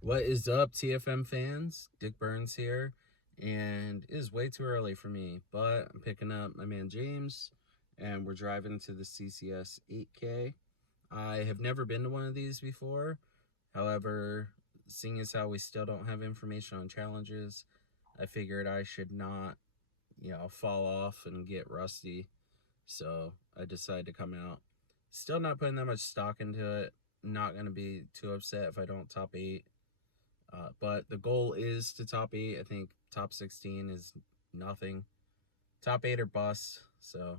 What is up, TFM fans? Dick Burns here, and it is way too early for me, but I'm picking up my man James, and we're driving to the CCS 8K. I have never been to one of these before. However, seeing as how we still don't have information on challenges, I figured I should not, fall off and get rusty. So I decided to come out. Still not putting that much stock into it. Not going to be too upset if I don't top 8. But the goal is to top 8. I think top 16 is nothing. Top 8 or bust. So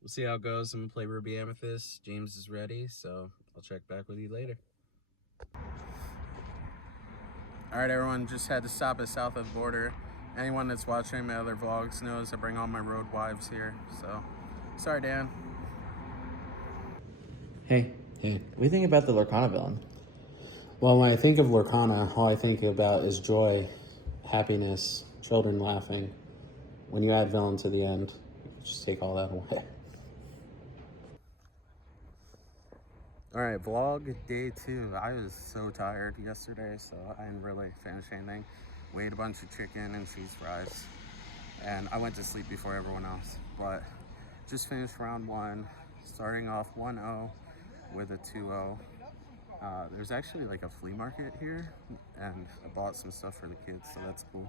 we'll see how it goes. I'm going to play Ruby Amethyst. James is ready, so I'll check back with you later. Alright, everyone, just had to stop at south of the border. Anyone that's watching my other vlogs knows I bring all my road wives here. So, sorry, Dan. Hey, what do you think about the Lorcana Villain? Well, when I think of Lorcana, all I think about is joy, happiness, children laughing. When you add villain to the end, just take all that away. Alright, vlog day 2. I was so tired yesterday, so I didn't really finish anything. We ate a bunch of chicken and cheese fries. And I went to sleep before everyone else. But just finished round 1, starting off 1-0 with a 2-0. There's actually like a flea market here, and I bought some stuff for the kids, so that's cool.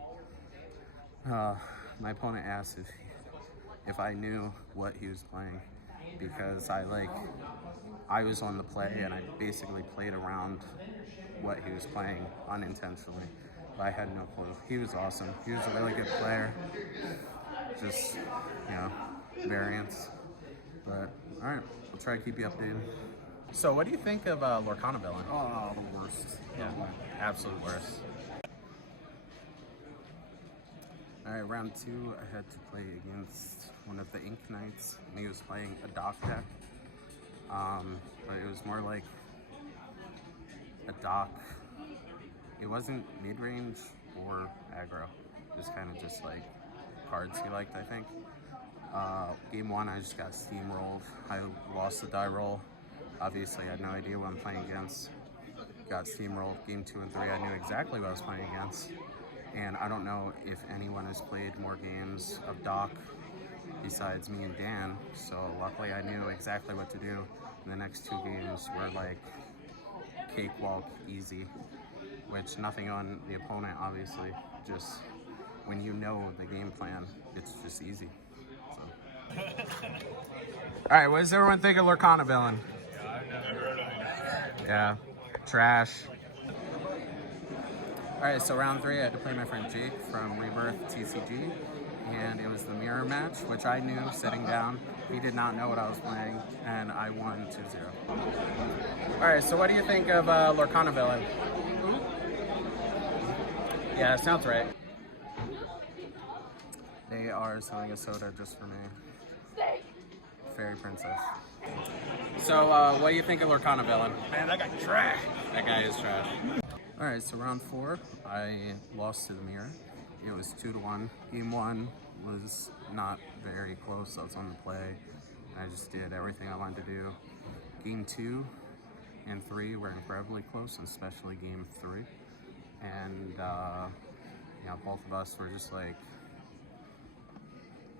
My opponent asked if I knew what he was playing, because I was on the play and I basically played around what he was playing unintentionally, but I had no clue. He was awesome. He was a really good player. Just, variance. But all right, I'll try to keep you updated. So what do you think of Lorcana Villain? Oh, the worst. Yeah, absolute worst. Alright, round 2, I had to play against one of the Ink Knights, and he was playing a dock deck. But it was more like a dock. It wasn't mid-range or aggro. It was kind of just like cards he liked, I think. Game 1, I just got steamrolled. I lost the die roll. Obviously, I had no idea what I'm playing against. Got steamrolled. Game 2 and 3, I knew exactly what I was playing against. And I don't know if anyone has played more games of Doc besides me and Dan, so luckily I knew exactly what to do. And the next 2 games were like cakewalk easy, which nothing on the opponent, obviously. Just when you know the game plan, it's just easy. So. All right, what does everyone think of Lorcana Villain? Yeah, trash. Alright, so round 3, I had to play my friend Jake from Rebirth TCG, and it was the mirror match, which I knew sitting down. He did not know what I was playing, and I won 2-0. Alright, so what do you think of Lorcana Villain? Yeah, that sounds right. They are selling a soda just for me. Fairy Princess. So, what do you think of Lorcana Villain? Man, that guy trash. That guy is trash. Alright, so round 4, I lost to the mirror. It was 2-1. Game 1 was not very close. I was on the play. I just did everything I wanted to do. Game 2 and 3 were incredibly close, especially game 3. And, both of us were just like,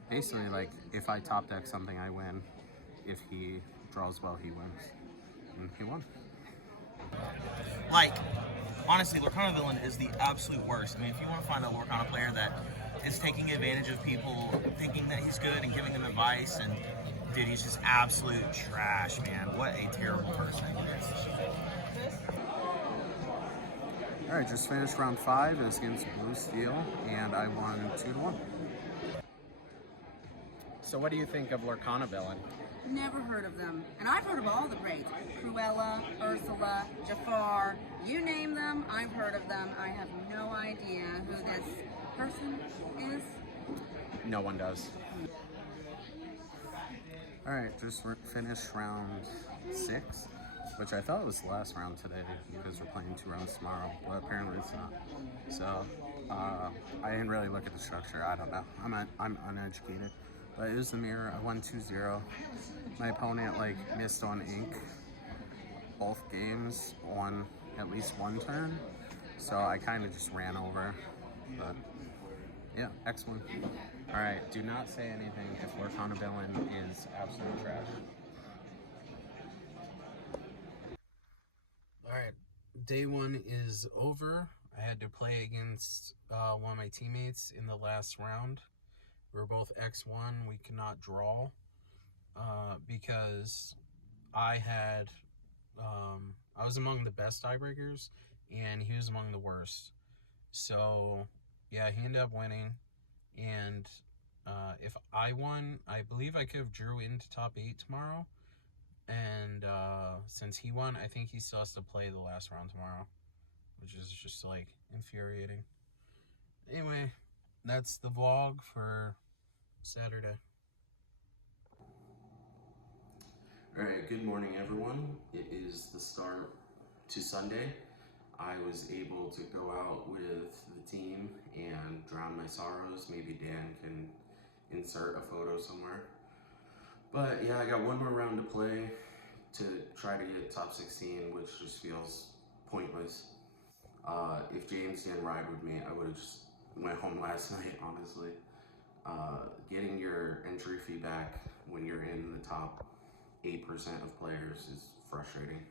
basically like, if I top deck something, I win. If he draws well, he wins. And he won. Honestly, Lorcana Villain is the absolute worst. I mean, if you want to find a Lorcana player that is taking advantage of people thinking that he's good and giving them advice, and dude, he's just absolute trash, man. What a terrible person he is. Alright, just finished round 5. It was against Blue Steel, and I won 2-1. So what do you think of Lorcana Villain? Never heard of them. And I've heard of all the greats. Cruella, Ursula, Jafar, you name them, I've heard of them. I have no idea who this person is. No one does. Alright, just finished round 6, which I thought was the last round today because we're playing 2 rounds tomorrow, but apparently it's not. So, I didn't really look at the structure. I don't know. I'm uneducated. But it was the mirror. I won 2-0. My opponent missed on ink both games on at least one turn, so I kind of just ran over. But yeah, X1. All right, do not say anything if Lorcana Villain is absolute trash. All right, day one is over. I had to play against one of my teammates in the last round. We were both X1. We could not draw because I was among the best tiebreakers and he was among the worst. So yeah, he ended up winning. And if I won, I believe I could have drew into top 8 tomorrow. And since he won, I think he still has to play the last round tomorrow, which is just like infuriating. Anyway, that's the vlog for Saturday. Alright, good morning everyone. It is the start to Sunday. I was able to go out with the team and drown my sorrows. Maybe Dan can insert a photo somewhere. But yeah, I got one more round to play to try to get top 16, which just feels pointless. If James didn't ride with me, I would have just went home last night, honestly. Getting your entry fee back when you're in the top 8% of players is frustrating.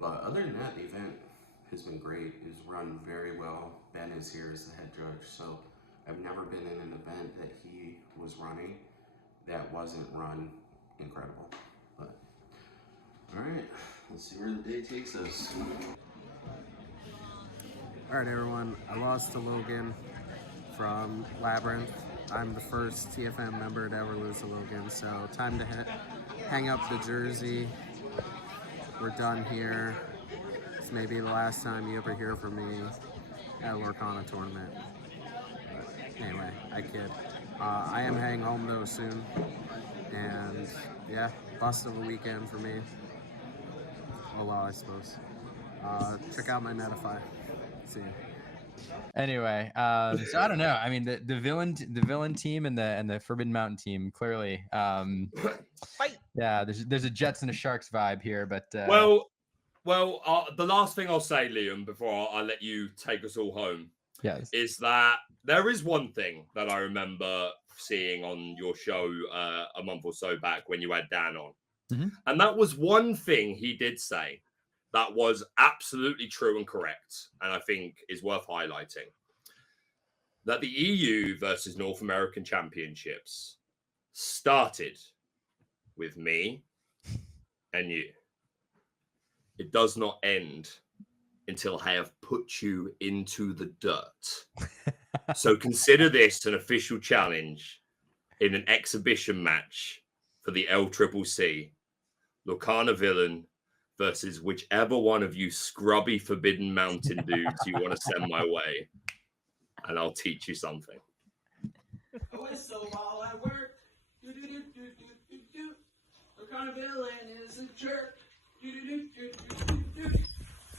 But other than that, the event has been great. It's run very well. Ben is here as the head judge, so I've never been in an event that he was running that wasn't run incredible. But all right, let's see where the day takes us. All right, everyone, I lost to Logan from Labyrinth. I'm the first TFM member to ever lose to Logan, so time to hang up the jersey. We're done here. This may be the last time you ever hear from me at a Lorcana tournament. But anyway, I kid. I am heading home though soon. And yeah, bust of a weekend for me. Oh well, I suppose. Check out my Netify. See you. Anyway, so I don't know. I mean, the villain team and the Forbidden Mountain team clearly. Yeah, there's a Jets and a Sharks vibe here, but Well, the last thing I'll say, Liam, before I let you take us all home, yes, is that there is one thing that I remember seeing on your show a month or so back when you had Dan on. Mm-hmm. And that was one thing he did say that was absolutely true and correct, and I think is worth highlighting. That the EU versus North American Championships started with me and you. It does not end until I have put you into the dirt. So consider this an official challenge in an exhibition match for the LCCC. Lorcana Villain versus whichever one of you scrubby Forbidden Mountain dudes you want to send my way. And I'll teach you something. I whistle while I work. Lorcana Villain is a jerk.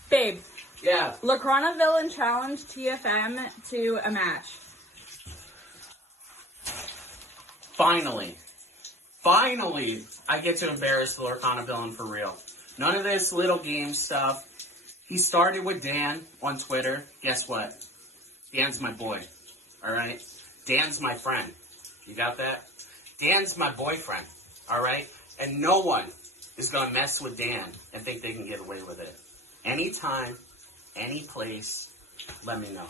Babe. Yeah. Lorcana Villain challenged TFM to a match. Finally, I get to embarrass the Lorcana Villain for real. None of this little game stuff. He started with Dan on Twitter. Guess what? Dan's my boy. All right? Dan's my friend. You got that? Dan's my boyfriend. All right? And no one is going to mess with Dan and think they can get away with it. Anytime, any place, let me know.